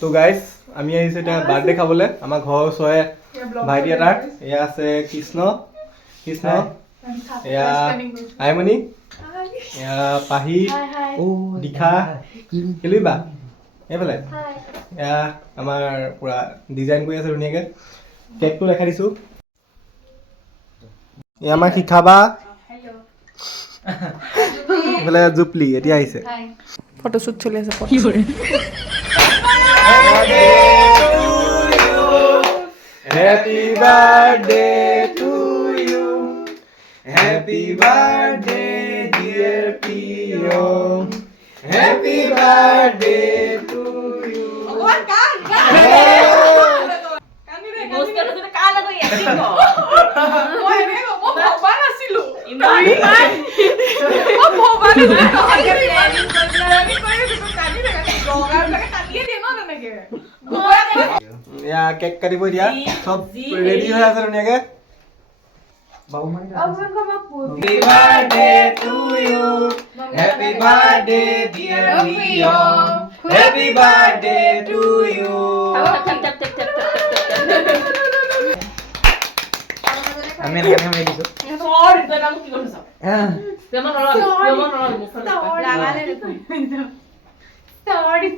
তো গাইজ আমি আহিছোঁ এতিয়া বাৰ্থডে খাবলৈ আমাৰ ঘৰৰ ওচৰৰে ভাইটি এটাৰ এয়া আছে কৃষ্ণ এয়া আইমণি এয়া পাহি দিখা খেলিবা এইফালে এয়া আমাৰ পুৰা ডিজাইন কৰি আছে ধুনীয়াকৈ কেকটো দেখাই দিছোঁ এয়া আমাৰ শিখাবা এইফালে জুপলি এতিয়া আহিছে ফটোশ্বুট চলি আছে Happy birthday to you. Happy birthday, dear Pio. Happy birthday to you. या केक काटिब दिया सब रेडी হৈ আছে ধুনীয়াকে Happy birthday to you Happy birthday dear Leo Happy birthday to you আমি এখানে আমি দিছো সরি তো নাম কি করছ হ্যাঁ যেমন নরম লাগালে সরি